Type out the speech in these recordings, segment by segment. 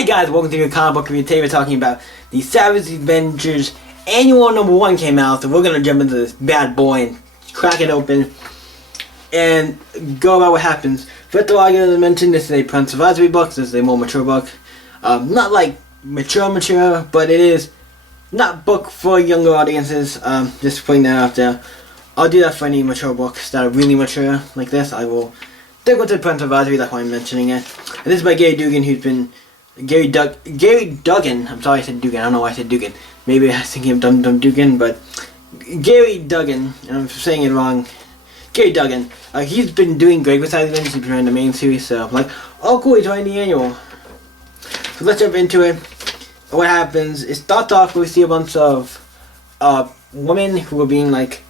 Hey guys, welcome to your comic book review. Today we're talking about the Savage Avengers annual #1 came out, so we're gonna jump into this bad boy and crack it open and go about what happens. First of all, I'm gonna mention this is a Prince Advisory book. This is a more mature book. Not like mature, but it is not book for younger audiences. Just putting that out there. I'll do that for any mature books that are really mature like this. I will stick with the Prince Advisory. That's why I'm mentioning it. And this is by Gary Dugan, who's been Gary Duggan. I'm sorry I said Dugan. I don't know why I said Dugan. Maybe I was thinking of Dum Dugan, but Gary Duggan, and I'm saying it wrong. Gary Duggan. He's been doing great with Savage Avengers. He's been running the main series, so I'm like, oh cool, he's running the annual. So let's jump into it. What happens? It starts off where we see a bunch of women who are being like.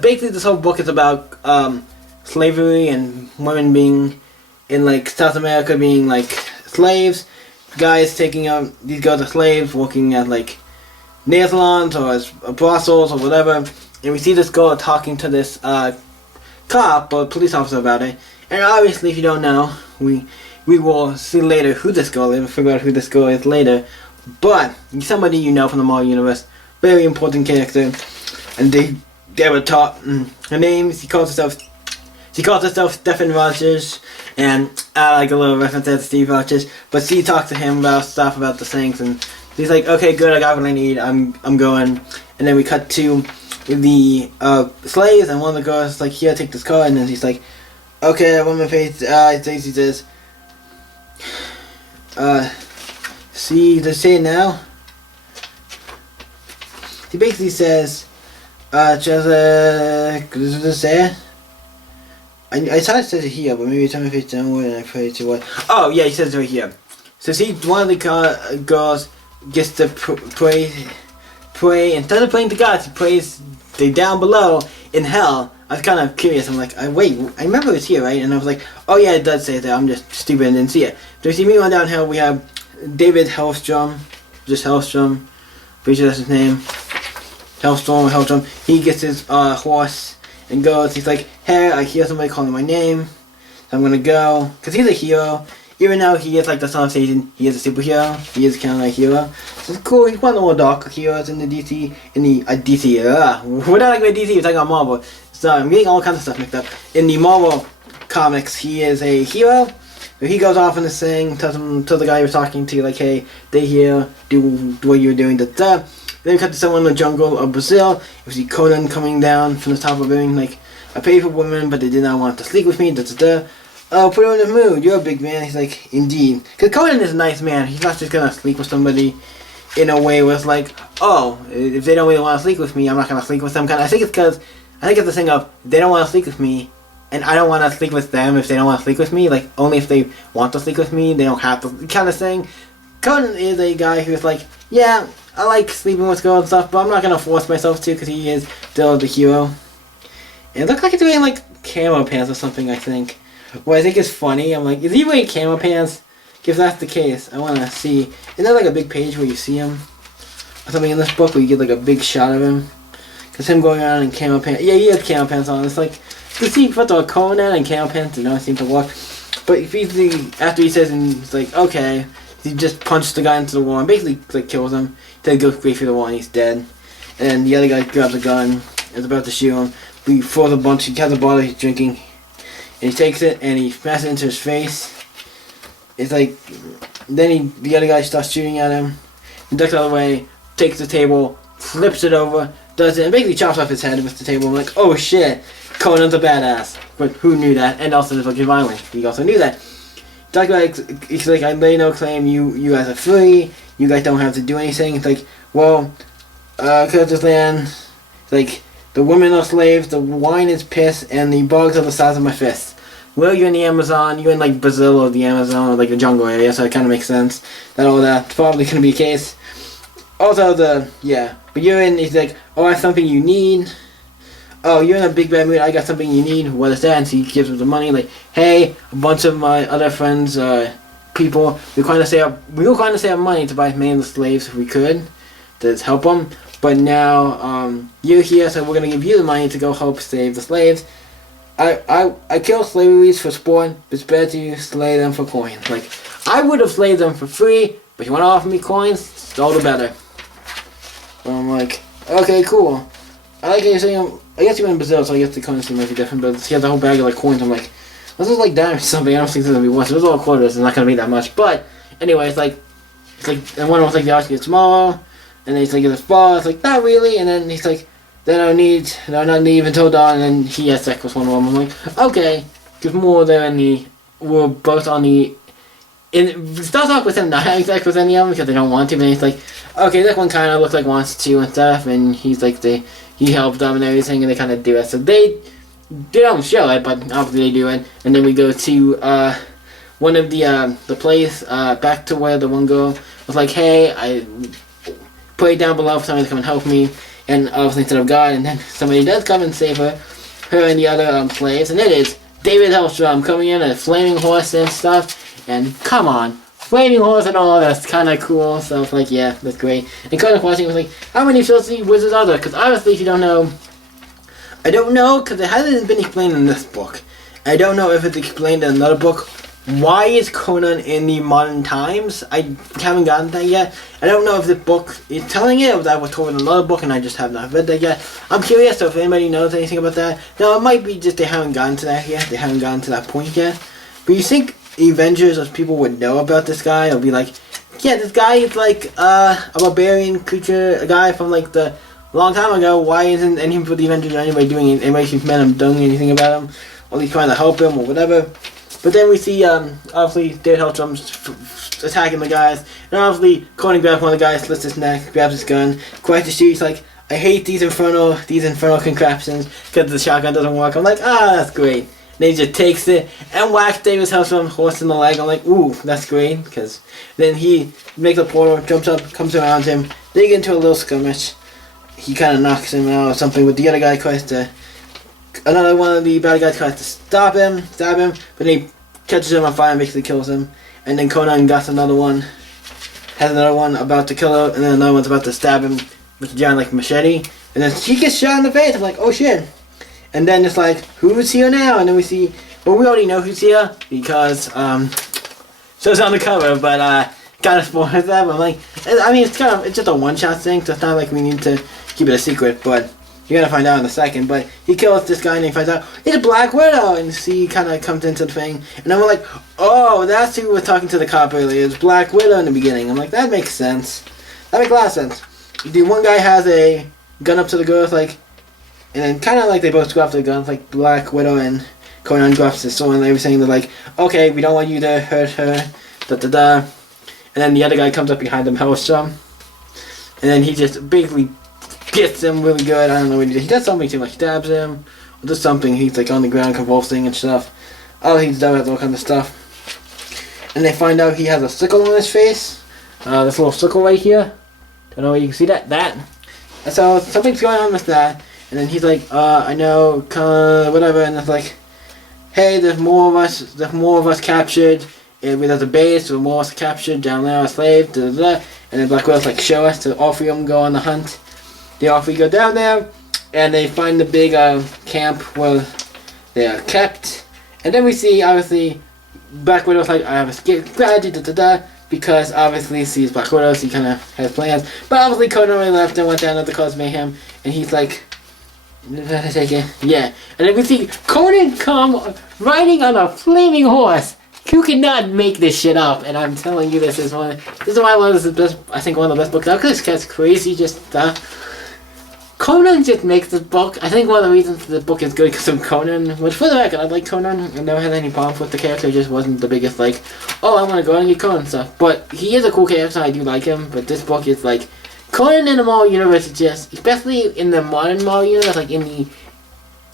Basically, this whole book is about slavery and women being in like South America being like slaves. Guys taking up these girls are slaves working at like nail salons or as brothels or whatever, and we see this girl talking to this cop or police officer about it. And obviously, if you don't know, we will see later who this girl is. We'll figure out who this girl is later. But somebody you know from the Marvel universe, very important character, and they were taught her name. She calls herself Stephen Rogers, and I like a little reference to Steve Rogers. But she talks to him about stuff about the things, and he's like, "Okay, good, I got what I need. I'm going." And then we cut to the slaves, and one of the girls is like, "Here, take this car." And then he's like, "Okay, I want my face." He says, "See, just say it now." He basically says, "Just say it." I thought it says it here, but maybe turn my face downward and I pray to what? Oh yeah, he says it right here. So see, one of the girls gets to pray instead of praying to God, she prays down below in hell. I was kind of curious. I'm like, wait, I remember it's here, right? And I was like, oh yeah, it does say it there. I'm just stupid and didn't see it. So you see me on down here, we have David Hellstrom, just Hellstrom. Pretty sure that's his name. Hellstrom. He gets his horse and goes. He's like, hey, I hear somebody calling my name, so I'm gonna go. Cause he's a hero. Even though he is like the son of Satan, he is a superhero. He is kind of a hero. So it's cool. He's one of the more dark heroes in the DC. We're not like my DC. We're talking about Marvel. So I'm getting all kinds of stuff mixed up. In the Marvel comics, he is a hero. So he goes off in this thing, tells the guy he was talking to, like, hey, they here, do what you're doing. Then we cut to someone in the jungle of Brazil. You see Conan coming down from the top of a building, like, I pay for women, but they did not want to sleep with me. Oh, put her in the mood. You're a big man. He's like, indeed. Because Conan is a nice man. He's not just gonna sleep with somebody in a way where it's like, oh, if they don't really want to sleep with me, I'm not gonna sleep with them. I think it's the thing of they don't want to sleep with me, and I don't want to sleep with them if they don't want to sleep with me. Like, only if they want to sleep with me, they don't have to. Kind of thing. Conan is a guy who's like, yeah, I like sleeping with girls and stuff, but I'm not gonna force myself to because he is still the hero. And it looks like he's wearing like camo pants or something, I think. What I think is funny, I'm like, is he wearing camo pants? If that's the case, I want to see. Isn't there like a big page where you see him? Or something in this book where you get like a big shot of him? Because him going around in camo pants. Yeah, he has camo pants on. It's like, to see first of all, Conan and camo pants do not seem to work. But if after he says, and he's like, okay, he just punched the guy into the wall and basically like kills him. Then he goes straight through the wall and he's dead. And then the other guy grabs a gun and is about to shoot him. He throws a bunch, he has a bottle he's drinking. And he takes it and he smashes it into his face. It's like, then the other guy starts shooting at him. He ducks out of the way, takes the table, flips it over, does it, and basically chops off his head with the table. I'm like, oh shit, Conan's a badass. But who knew that? And also there's fucking violent. He also knew that. He's like, I lay no claim, you guys are free, you guys don't have to do anything. It's like, well, because this land, it's like, the women are slaves, the wine is piss, and the bugs are the size of my fist. Well, you're in the Amazon, you're in like Brazil or the Amazon or like the jungle area, so it kind of makes sense that all that's probably going to be the case. Also, but you're in, he's like, oh, I have something you need. Oh, you're in a big bad mood, I got something you need. What is that? And so he gives him the money, like, hey, a bunch of my other friends, people, we were going to save up money to buy as many of the slaves if we could, to help them. But now, you're here, so we're gonna give you the money to go help save the slaves. I kill slaveries for sport, but it's better to slay them for coin. Like, I would have slaved them for free, but you want to offer me coins? All the better. So I'm like, okay, cool. I like how you're saying, I guess you went in Brazil, so I guess the currency might be different, but he has a whole bag of like coins. I'm like, this is like diamonds or something. I don't think this is gonna be once. It was all quarters. It's not gonna be that much. But anyway, it's like, and one was like the Oscar tomorrow, and then he's like, it's fall. It's like, not really. And then he's like, then I need, no, not leave until dawn. And then he has sex with one of them. I'm like, okay, because more there in the, we're both on the. It starts off with him not having sex with any of them because they don't want to, but he's like, okay, this one kind of looks like wants to and stuff, and he's like, he helped them and everything, and they kind of do it. So they don't show it, but obviously they do it. And then we go to one of the place back to where the one girl was like, hey, I put it down below for somebody to come and help me, and obviously instead of God, and then somebody does come and save her and the other place, and it is David Hellstrom coming in a flaming horse and stuff. And come on, flaming horse and all, that's kind of cool. So it's like, yeah, that's great. And Conan watching was like, how many filthy wizards are there? Because obviously, if you don't know, I don't know, because it hasn't been explained in this book. I don't know if it's explained in another book. Why is Conan in the modern times? I haven't gotten that yet. I don't know if the book is telling it, or that was told in another book and I just have not read that yet. I'm curious, so if anybody knows anything about that. No, it might be just they haven't gotten to that yet. They haven't gotten to that point yet. But you think Avengers, as people would know about this guy, it'll be like, yeah, this guy is like a barbarian creature, a guy from like the long time ago. Why isn't anything for the Avengers or anybody doing it? Anybody who's met him doing anything about him, or at least trying to help him or whatever. But then we see obviously David Hellstrom's attacking the guys, and obviously Conan grabs one of the guys, slits his neck, grabs his gun, quite to shoot. He's like, I hate these infernal contraptions because the shotgun doesn't work. I'm like, that's great. Then he just takes it and whacks David's horse in the leg. I'm like, ooh, that's great. Because then he makes a portal, jumps up, comes around him. They get into a little skirmish. He kind of knocks him out or something, but the other guy tries to... Another one of the bad guys tries to stab him, but he catches him on fire and basically kills him. And then Conan got another one, has another one about to kill him, and then another one's about to stab him with a giant like machete. And then he gets shot in the face. I'm like, oh shit. And then it's like, who's here now? And then we see, well, we already know who's here because shows on the cover, but kind of spoils that. But I'm like, I mean, it's just a one-shot thing, so it's not like we need to keep it a secret. But you're gonna find out in a second. But he kills this guy and he finds out it's a Black Widow, and he kind of comes into the thing, and I'm like, oh, that's who was talking to the cop earlier. It's Black Widow in the beginning. I'm like, that makes sense. That makes a lot of sense. The one guy has a gun up to the girl, like. And then kind of like they both grab their guns, like Black Widow and Conan grabs his sword and everything. They're like, okay, we don't want you to hurt her, da-da-da. And then the other guy comes up behind them, Hellstrom. And then he just basically gets him really good. I don't know what he does. He does something too, like stabs him, or does something. He's like on the ground convulsing and stuff. Oh, he's done with all kinds of stuff. And they find out he has a sickle on his face. This little sickle right here. Don't know if you can see that. And so something's going on with that. And then he's like, I know, whatever, and it's like, hey, there's more of us captured, and there's a base, there's more of us captured, down there, a slave, da da da. And then Black Widow's like, show us, so all three of them go on the hunt. They all three go down there, and they find the big camp where they are kept. And then we see, obviously, Black Widow's like, I have a strategy, da da da, because obviously he sees Black Widow, so he kind of has plans. But obviously Conan already left and went down to cause mayhem, and he's like, yeah. And then we see Conan come riding on a flaming horse. You cannot make this shit up, and I'm telling you, this is why I love this. Best, I think one of the best books out, because it's crazy, just Conan just makes this book. I think one of the reasons the book is good because of Conan. Which, for the record, I like Conan. I never had any problems with the character. It just wasn't the biggest like, oh, I want to go and get Conan stuff. But he is a cool character. I do like him. But this book is like. Conan in the Marvel Universe is just, especially in the modern Marvel Universe, like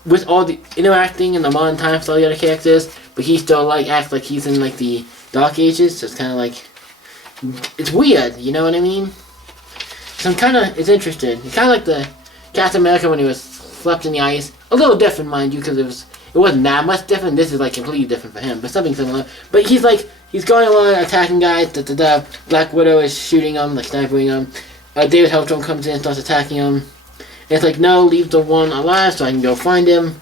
with all the interacting in the modern times with all the other characters, but he still like acts like he's in like the Dark Ages, so it's kind of like, it's weird, you know what I mean? So it's interesting. It's kind of like the Captain America when he was slept in the ice. A little different, mind you, because it wasn't that much different. This is like completely different for him, but something similar. But he's going along attacking guys, da da da. Black Widow is shooting him, like sniping him. David Hellstrom comes in and starts attacking him. And it's like, no, leave the one alive so I can go find him.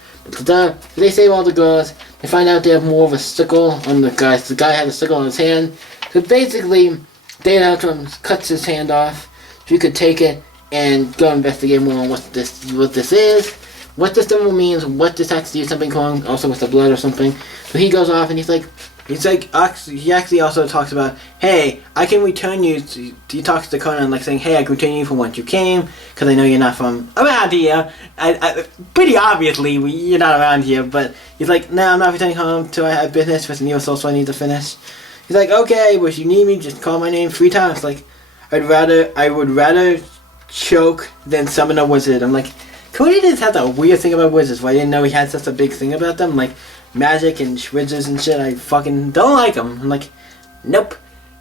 They save all the girls. They find out they have more of a sickle on the guy. So the guy had a sickle in his hand. So basically, David Hellstrom cuts his hand off so he could take it and go investigate more on what this is, what this symbol means, what this has to do with something wrong, also with the blood or something. So he goes off and he actually also talks about, hey, I can return you. He talks to Conan like saying, hey, I can return you from whence you came because I know you're not from around here. Pretty obviously, you're not around here. But he's like, no, I'm not returning home till I have business with the new soul, so I need to finish. He's like, okay, but if you need me, just call my name 3 times. Like, I would rather choke than summon a wizard. I'm like, Conan just had that weird thing about wizards where I didn't know he had such a big thing about them. Like, magic and wizards and shit, I fucking don't like them. I'm like, nope.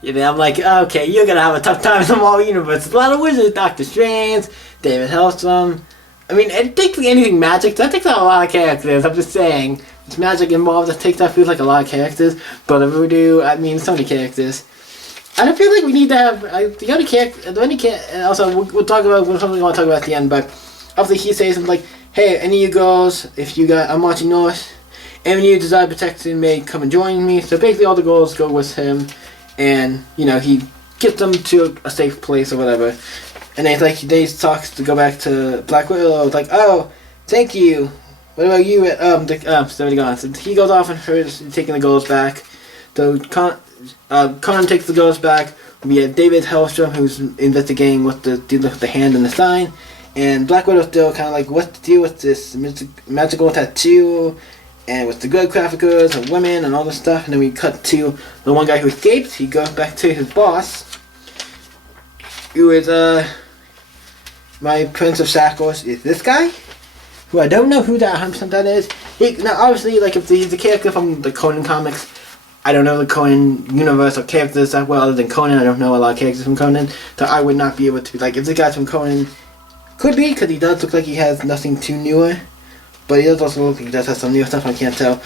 I'm like, okay, you're gonna have a tough time in the Marvel Universe. There's a lot of wizards, Doctor Strange, David Hellstrom. I mean, it takes anything magic, that takes out a lot of characters. I'm just saying. It's magic involved, that feels like a lot of characters. But if we do, I mean, so many characters. I don't feel like we need to have, also, we'll talk about, something I want to talk about at the end, but obviously he says something like, hey, any of you girls, I'm marching north, any of you desire protection may come and join me. So basically all the girls go with him, and, he gets them to a safe place or whatever. And then they talks to go back to Black Widow, like, oh, thank you. What about you? So he goes off and hurts, taking the girls back. So Conan takes the girls back. We have David Hellstrom, who's investigating what the deal with the hand and the sign. And Black Widow's still kind of like, what's the deal with this magical tattoo? And with the good traffickers and women and all this stuff. And then we cut to the one guy who escaped. He goes back to his boss, who is, my Prince of Shackles is this guy, who I don't know who that 100% that is. Now, obviously, like, if he's the character from the Conan comics, I don't know the Conan universe or characters that well, other than Conan. I don't know a lot of characters from Conan, so I would not be able to be like, if the guy's from Conan, could be, because he does look like he has nothing too newer, but he does also look like he does have some new stuff, I can't tell.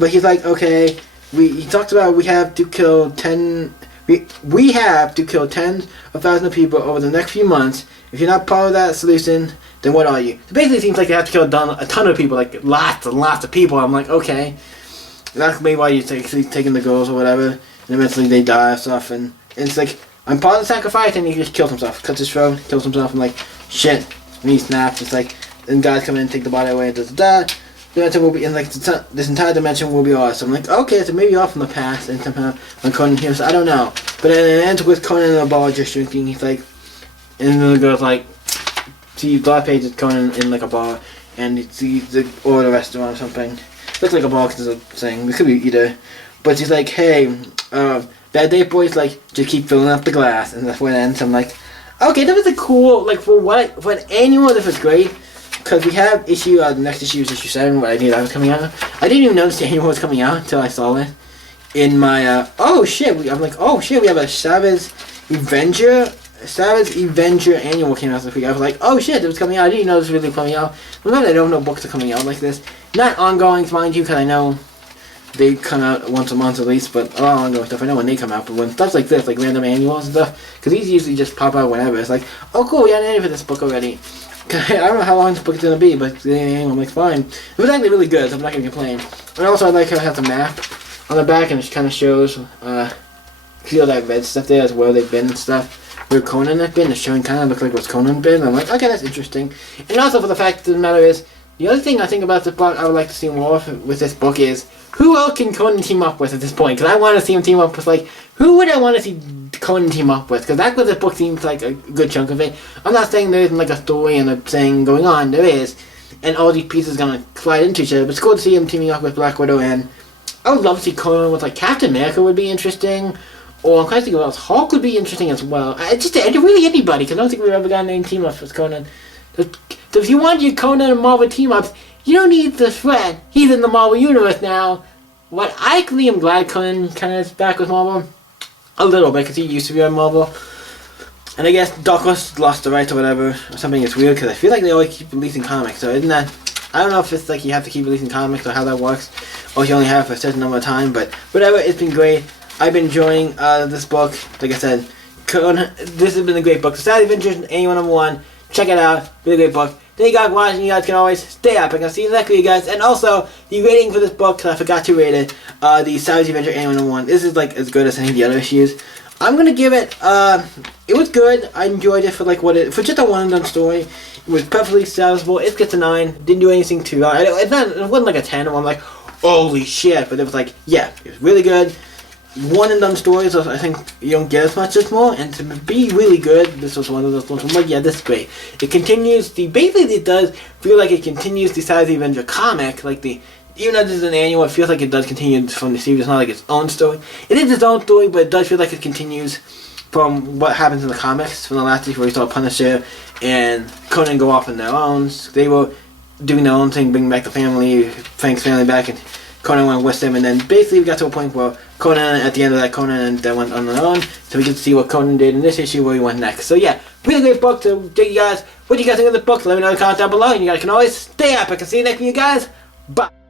But he's like, okay, he talks about we have to kill 10 tens of thousands of people over the next few months. If you're not part of that solution, then what are you? So basically it seems like you have to kill a ton of people, like lots and lots of people. I'm like, okay. That's maybe why you're taking the girls or whatever, and eventually they die or stuff, and it's like, I'm part of the sacrifice, and he just kills himself, cuts his throat, kills himself. I'm like, shit, and he snaps. It's like, and guys come in and take the body away, and da. The dimension will be, and like, this entire dimension will be ours. So I'm like, okay, so maybe off from the past, and somehow when Conan hears, I don't know. But then it ends with Conan in a bar just drinking. He's like, and then the girl's like, see, last page is Conan in like a bar, and he sees or the restaurant or something. Looks like a bar because it's a thing. It could be either. But she's like, hey, bad day boys, like, just keep filling up the glass. And that's where it ends. I'm like, okay, that was a cool, like, for an annual, this was great. Because we have the next issue is issue 7, where I knew that was coming out. I didn't even notice the annual was coming out until I saw it. In my, I'm like, oh shit, we have a Savage Avenger annual came out this week. I was like, oh shit, it was coming out. I didn't know it was really coming out. Remember, I don't know books are coming out like this. Not ongoing, mind you, because I know they come out once a month at least, but a lot of ongoing stuff, I know when they come out, but when stuff like this, like random annuals and stuff, because these usually just pop out whenever. It's like, oh cool, we got an annual for this book already. I don't know how long this book is going to be, but the annual, I'm like, fine. It was actually really good, so I'm not going to complain. And also, I like how it has a map on the back, and it kind of shows, see all that red stuff there as where they've been and stuff. Where Conan had been, it's showing kind of look like what's Conan been. I'm like, okay, that's interesting. And also for the fact of the matter is, the other thing I think about this book I would like to see more with this book is, who else can Conan team up with at this point? Because I want to see him team up with, like, who would I want to see Conan team up with? Because that's what this book seems like a good chunk of it. I'm not saying there isn't like a story and a thing going on, there is. And all these pieces are going to slide into each other, but it's cool to see him teaming up with Black Widow, and I would love to see Conan with, like, Captain America would be interesting. Or I'm trying to think of else. Hulk would be interesting as well. Really anybody, because I don't think we've ever gotten any team-ups with Conan. So if you want your Conan and Marvel team-ups, you don't need the threat. He's in the Marvel Universe now. What I actually am glad Conan kind of is back with Marvel. A little bit, because he used to be on Marvel. And I guess Dark Horse lost the rights or whatever, or something. It's weird, because I feel like they always keep releasing comics. So isn't that... I don't know if it's like you have to keep releasing comics or how that works. Or you only have it for a certain number of time. But whatever, it's been great. I've been enjoying this book. Like I said, this has been a great book. The Savage Avengers, Annual #1. Check it out. Really great book. Thank you guys for watching. You guys can always stay up. I can see you next week, guys. And also, the rating for this book, because I forgot to rate it, the Savage Avenger Annual #1. This is like as good as any of the other issues. I'm gonna give it, it was good. I enjoyed it for like for just a one and done story. It was perfectly serviceable. It gets a 9. Didn't do anything too hard. It wasn't like a 10. I'm like, holy shit. But it was like, yeah, it was really good. One and done stories, I think you don't get as much as more, and to be really good, this was one of those ones. I'm like, yeah, this is great. It continues basically it does feel like it continues the Savage Avenger comic, like even though this is an annual, it feels like it does continue from the series. It's not like its own story. It is its own story, but it does feel like it continues from what happens in the comics, from the last issue where we saw Punisher and Conan go off on their own. They were doing their own thing, bringing back the family, Frank's family back, and Conan went with them, and then basically we got to a point where Conan, at the end of that, Conan that went on their own, so we get to see what Conan did in this issue, where he went next. So yeah, really great book. So thank you guys. What do you guys think of the book? Let me know in the comments down below, and you guys can always stay up. I can see you next week, guys. Bye.